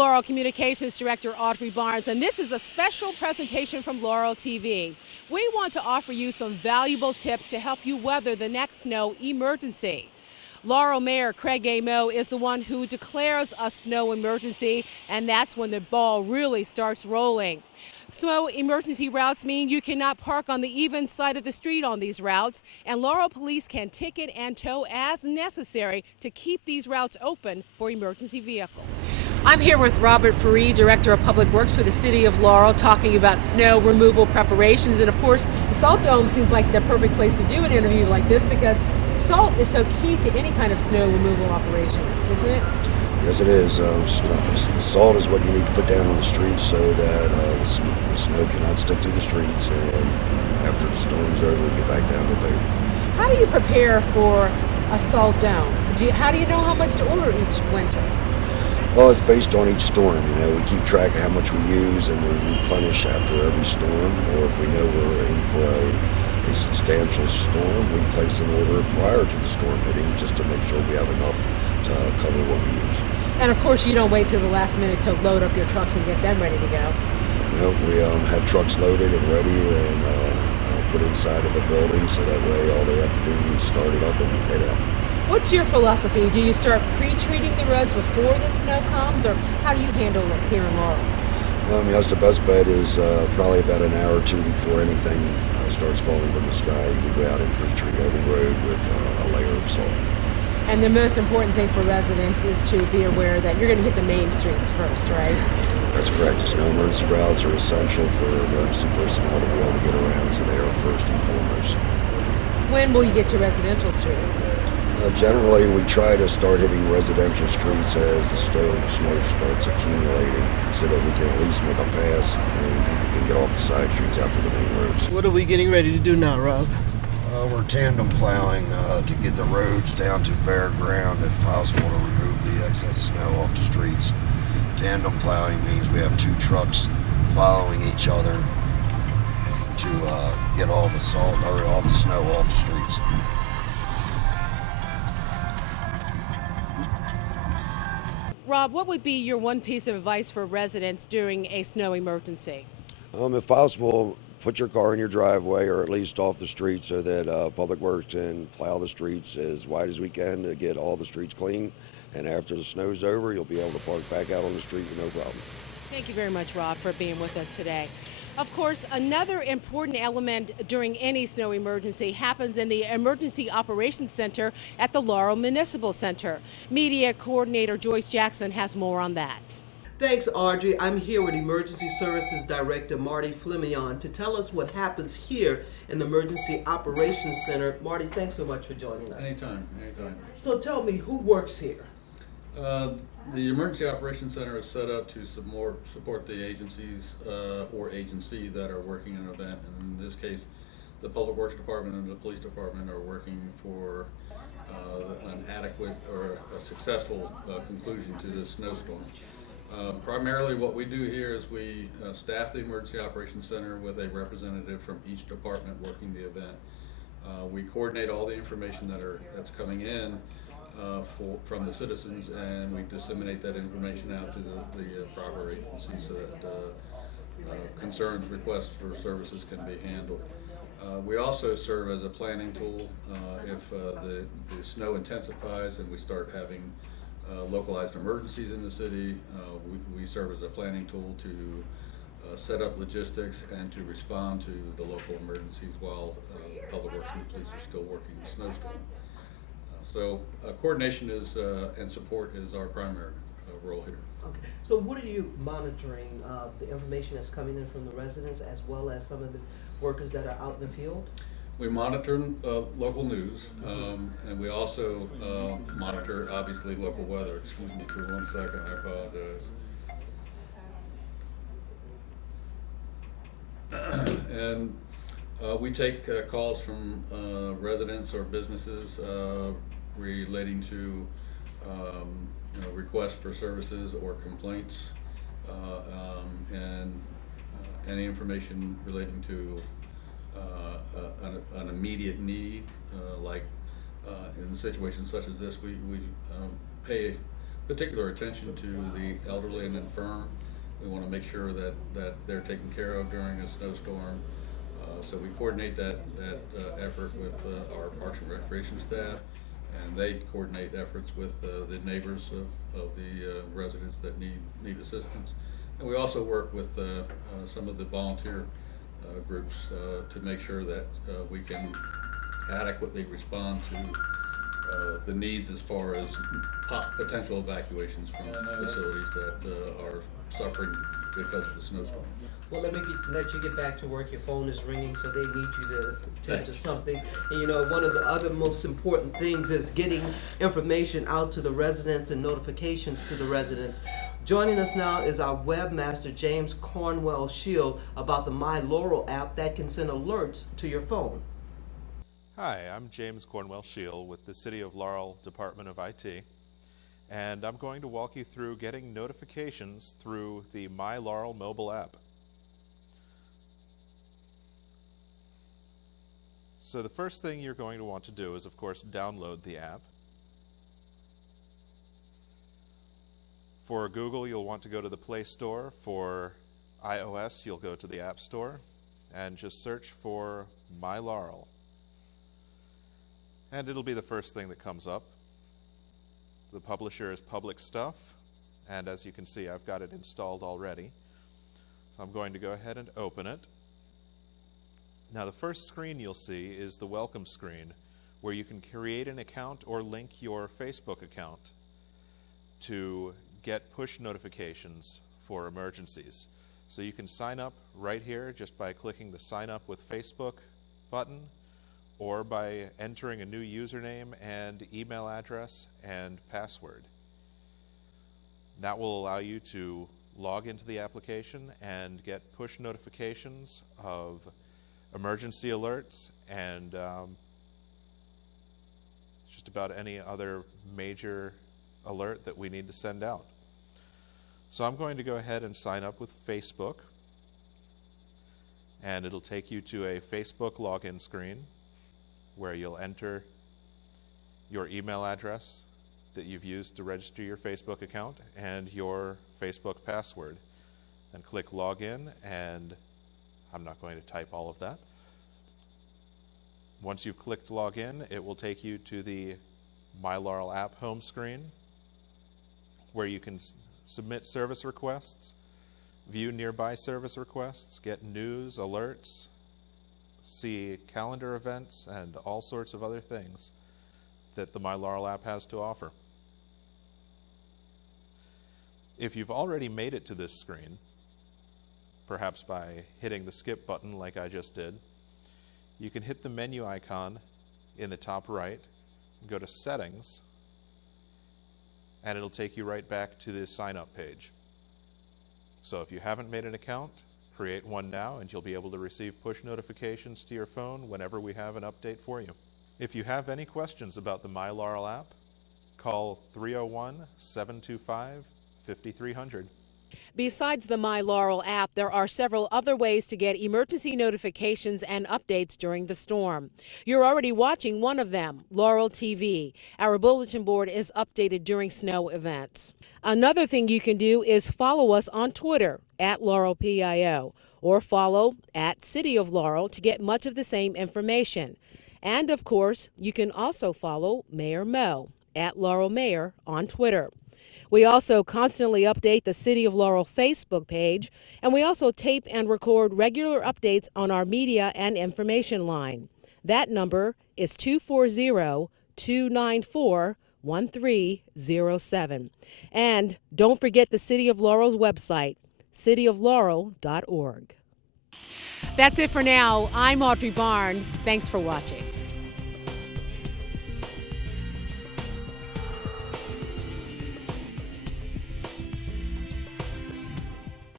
Laurel Communications Director Audrey Barnes, and this is a special presentation from Laurel TV. We want to offer you some valuable tips to help you weather the next snow emergency. Laurel Mayor Craig A. Moe is the one who declares a snow emergency, and that's when the ball really starts rolling. Snow emergency routes mean you cannot park on the even side of the street on these routes, and Laurel police can ticket and tow as necessary to keep these routes open for emergency vehicles. I'm here with Robert Fareed, Director of Public Works for the City of Laurel, talking about snow removal preparations. And of course, the Salt Dome seems like the perfect place to do an interview like this because salt is so key to any kind of snow removal operation, isn't it? Yes, it is. The salt is what you need to put down on the streets so that the snow cannot stick to the streets, and after the storm's over, we get back down to pavement. How do you prepare for a salt dome? How do you know how much to order each winter? Well, it's based on each storm. We keep track of how much we use, and we replenish after every storm. Or if we know we're in for a substantial storm, we place an order prior to the storm hitting just to make sure we have enough to cover what we use. And of course, you don't wait till the last minute to load up your trucks and get them ready to go. No, we have trucks loaded and ready and put inside of a building, so that way all they have to do is start it up and head out. What's your philosophy? Do you start pre-treating the roads before the snow comes, or how do you handle it here in Laurel? Yes, the best bet is probably about an hour or two before anything starts falling from the sky. We go out and pre-treat every road with a layer of salt. And the most important thing for residents is to be aware that you're going to hit the main streets first, right? That's correct. Snow emergency routes are essential for emergency personnel to be able to get around, so they are first and foremost. When will you get to residential streets? Generally, we try to start hitting residential streets as the snow starts accumulating so that we can at least make a pass and people can get off the side streets out to the main roads. What are we getting ready to do now, Rob? We're tandem plowing to get the roads down to bare ground, if possible, to remove the excess snow off the streets. Tandem plowing means we have two trucks following each other to get all the salt or all the snow off the streets. Rob, what would be your one piece of advice for residents during a snow emergency? If possible, put your car in your driveway or at least off the street so that Public Works can plow the streets as wide as we can to get all the streets clean. And after the snow's over, you'll be able to park back out on the street with no problem. Thank you very much, Rob, for being with us today. Of course, another important element during any snow emergency happens in the Emergency Operations Center at the Laurel Municipal Center. Media Coordinator Joyce Jackson has more on that. Thanks, Audrey. I'm here with Emergency Services Director Marty Fleming to tell us what happens here in the Emergency Operations Center. Marty, thanks so much for joining us. Anytime. So tell me, who works here? The Emergency Operations Center is set up to support the agencies or agency that are working an event. And in this case, the Public Works Department and the Police Department are working for an adequate or a successful conclusion to this snowstorm. Primarily what we do here is we staff the Emergency Operations Center with a representative from each department working the event. We coordinate all the information that's coming in from the citizens, and we disseminate that information out to the proper agencies so that concerns, requests for services can be handled. We also serve as a planning tool if the snow intensifies and we start having localized emergencies in the city. We serve as a planning tool to set up logistics and to respond to the local emergencies while Public Works and police are still working the snowstorm. So coordination is and support is our primary role here. Okay. So what are you monitoring? The information that's coming in from the residents as well as some of the workers that are out in the field? We monitor local news, and we also monitor, obviously, local weather. Excuse me for 1 second, I apologize. And we take calls from residents or businesses relating to requests for services or complaints, and any information relating to an immediate need, like in situations such as this, we pay particular attention to the elderly and infirm. We want to make sure that they're taken care of during a snowstorm. So we coordinate that effort with our Parks and Recreation staff, and they coordinate efforts with the neighbors of the residents that need assistance. And we also work with some of the volunteer groups to make sure that we can adequately respond to the needs as far as potential evacuations from facilities that are suffering because of the snowstorm. Well, let you get back to work. Your phone is ringing, so they need you to attend to something. And you know, one of the other most important things is getting information out to the residents and notifications to the residents. Joining us now is our webmaster, James Cornwell Shield, about the My Laurel app that can send alerts to your phone. Hi, I'm James Cornwell Shield with the City of Laurel Department of IT, and I'm going to walk you through getting notifications through the My Laurel mobile app. So the first thing you're going to want to do is, of course, download the app. For Google, you'll want to go to the Play Store. For iOS, you'll go to the App Store and just search for My Laurel. And it'll be the first thing that comes up. The publisher is Public Stuff, and as you can see, I've got it installed already. So I'm going to go ahead and open it. Now the first screen you'll see is the welcome screen, where you can create an account or link your Facebook account to get push notifications for emergencies. So you can sign up right here just by clicking the Sign Up with Facebook button, or by entering a new username and email address and password. That will allow you to log into the application and get push notifications of emergency alerts and just about any other major alert that we need to send out. So I'm going to go ahead and sign up with Facebook, and it'll take you to a Facebook login screen where you'll enter your email address that you've used to register your Facebook account and your Facebook password. Then click Login, and I'm not going to type all of that. Once you've clicked Login, it will take you to the My Laurel app home screen, where you can submit service requests, view nearby service requests, get news, alerts, see calendar events, and all sorts of other things that the My Laurel app has to offer. If you've already made it to this screen, perhaps by hitting the skip button like I just did, you can hit the menu icon in the top right, go to Settings, and it'll take you right back to the sign up page. So if you haven't made an account, create one now, and you'll be able to receive push notifications to your phone whenever we have an update for you. If you have any questions about the My Laurel app, call 301-725-5300. Besides the My Laurel app, there are several other ways to get emergency notifications and updates during the storm. You're already watching one of them, Laurel TV. Our bulletin board is updated during snow events. Another thing you can do is follow us on Twitter @LaurelPIO, or follow @City of Laurel to get much of the same information. And of course, you can also follow Mayor Mo @LaurelMayor on Twitter. We also constantly update the City of Laurel Facebook page, and we also tape and record regular updates on our media and information line. That number is 240-294-1307. And don't forget the City of Laurel's website, cityoflaurel.org. That's it for now. I'm Audrey Barnes. Thanks for watching.